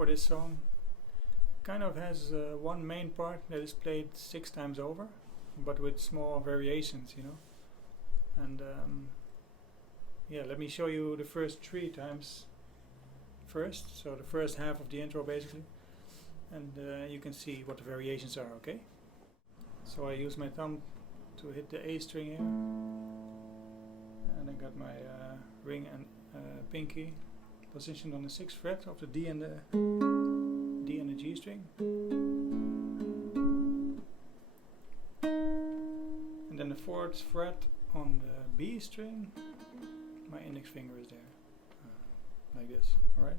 for this song kind of has one main part that is played 6 times over, but with small variations, you know. And yeah, let me show you the first 3 times first, so the first half of the intro basically, and you can see what the variations are, okay? So I use my thumb to hit the A string here, and I got my ring and pinky positioned on the 6th fret of the D and the G string, and then the 4th fret on the B string. My index finger is there, like this. All right.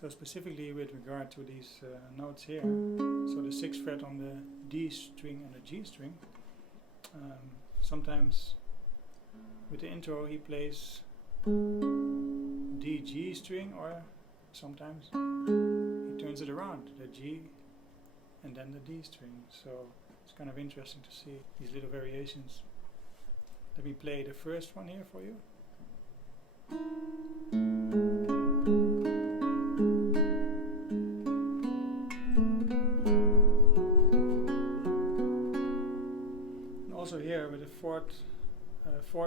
So specifically with regard to these notes here, so the 6th fret on the D string and the G string, sometimes with the intro he plays D, G string, or sometimes he turns it around, the G and then the D string. So it's kind of interesting to see these little variations. Let me play the first one here for you. Also here with the 4th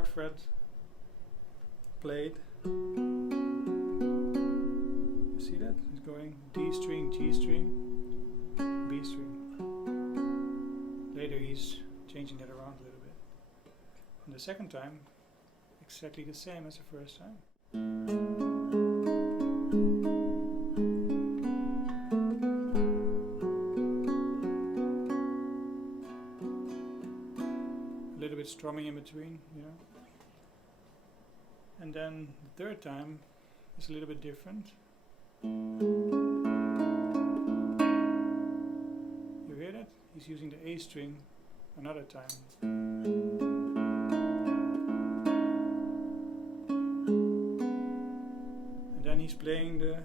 fret played. You see that? It's going D string, G string, B string. Later he's changing that around a little bit. And the second time, exactly the same as the first time. A little bit strumming in between, you know. And then the 3rd time is a little bit different. You hear that? He's using the A string another time. And then he's playing the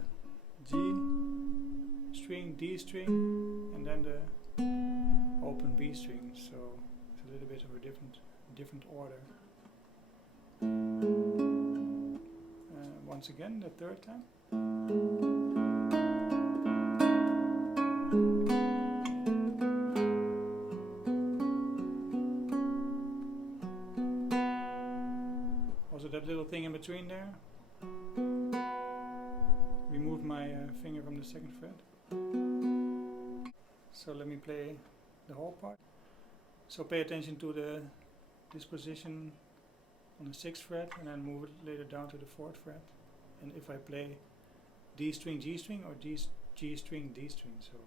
G string, D string, and then the open B string. So it's a little bit of a different order. Once again, the 3rd time. Also that little thing in between there. Remove my finger from the 2nd fret. So let me play the whole part. So pay attention to this position on the 6th fret, and then move it later down to the 4th fret. And if I play D string, G string, or G string, D string, so.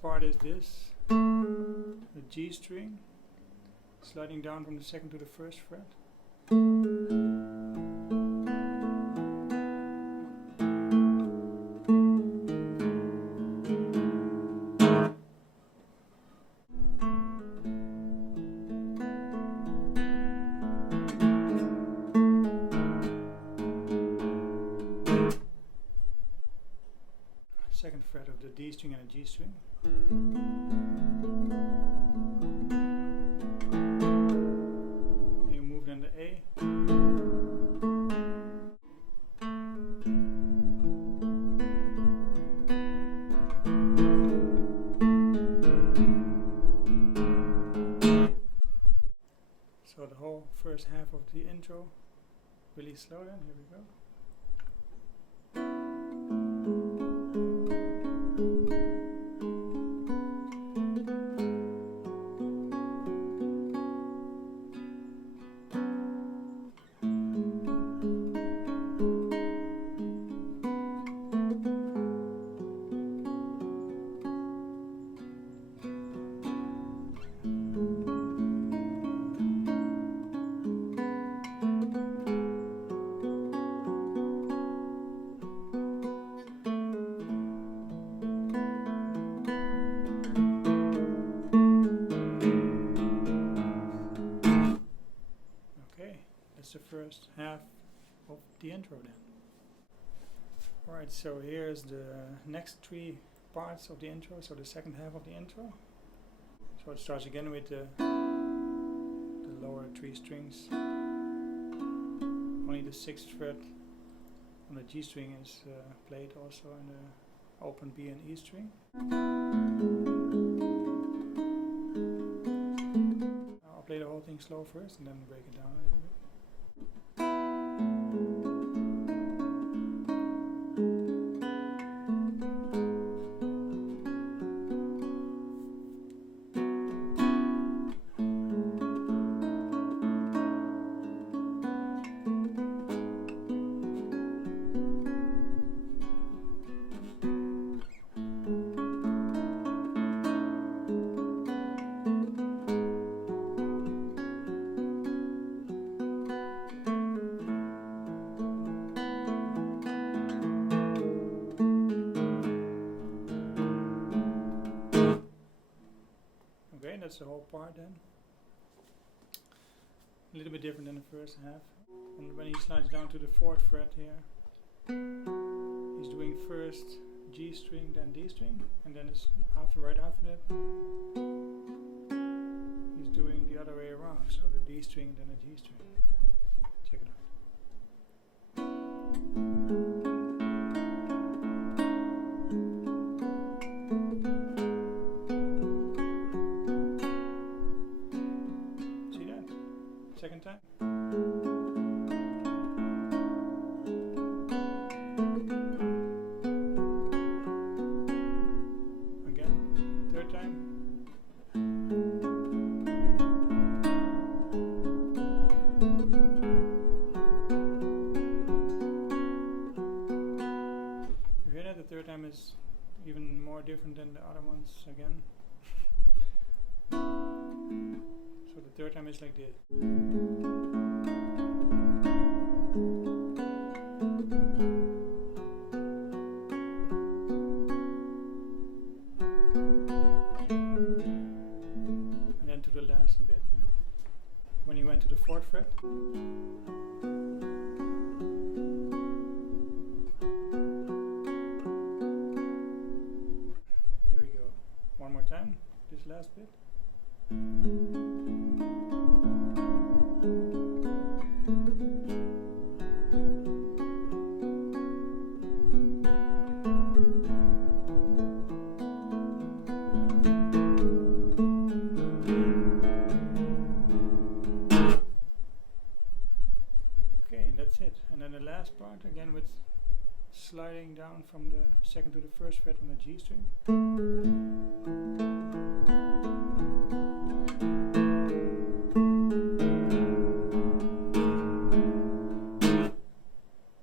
Part is this, the G string sliding down from the 2nd to the 1st fret. Second fret of the D string and the G string. And you move then the A. So the whole first half of the intro, really slow then, here we go. That's the first half of the intro then. Alright, so here's the next 3 parts of the intro, so the second half of the intro. So it starts again with the lower 3 strings. Only the 6th fret on the G string is played also in the open B and E string. I'll play the whole thing slow first and then break it down a little bit. Okay, that's the whole part then. A little bit different than the first half. And when he slides down to the 4th fret here, he's doing first G string, then D string, and then it's right after that, he's doing the other way around, so the D string and then the G string. Check it out. Second time. Again, 3rd time. You hear that? The 3rd time is even more different than the other ones again. So the 3rd time is like this. And then to the last bit, you know. When he went to the 4th fret. Here we go. One more time, this last bit. Okay, and that's it. And then the last part again with sliding down from the 2nd to the 1st fret on the G string.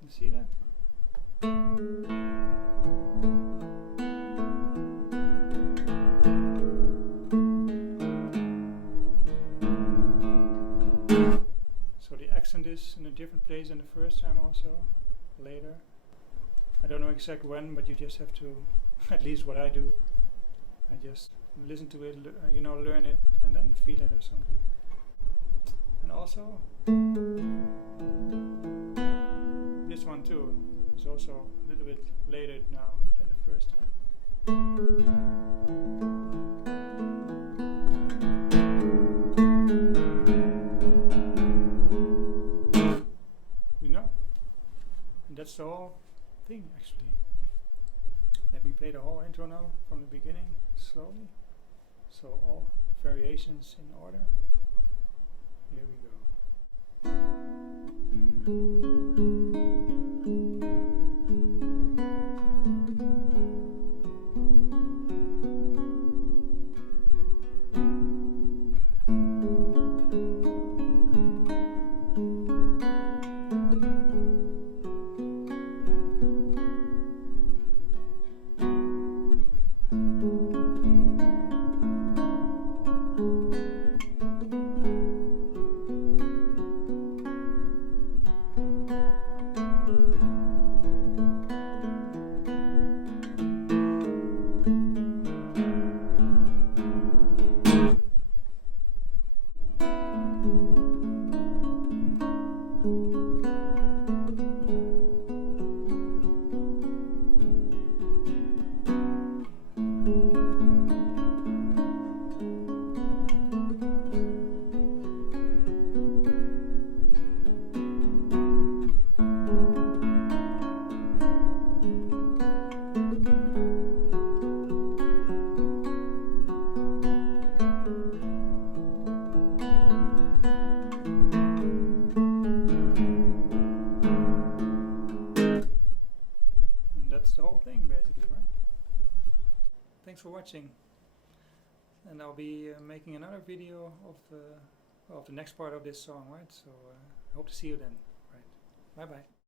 See that? So the accent is in a different place than the first time also, later. I don't know exact when, but you just have to, at least what I do, I just listen to it, you know, learn it and then feel it or something. And also, this one too is also a little bit later now than the first time. You know? And that's the whole thing actually. Let me play the whole intro now from the beginning, slowly. So all variations in order. Here we go. basically, right? Thanks for watching, and I'll be making another video of the next part of this song, right? So I hope to see you then, right? Bye bye.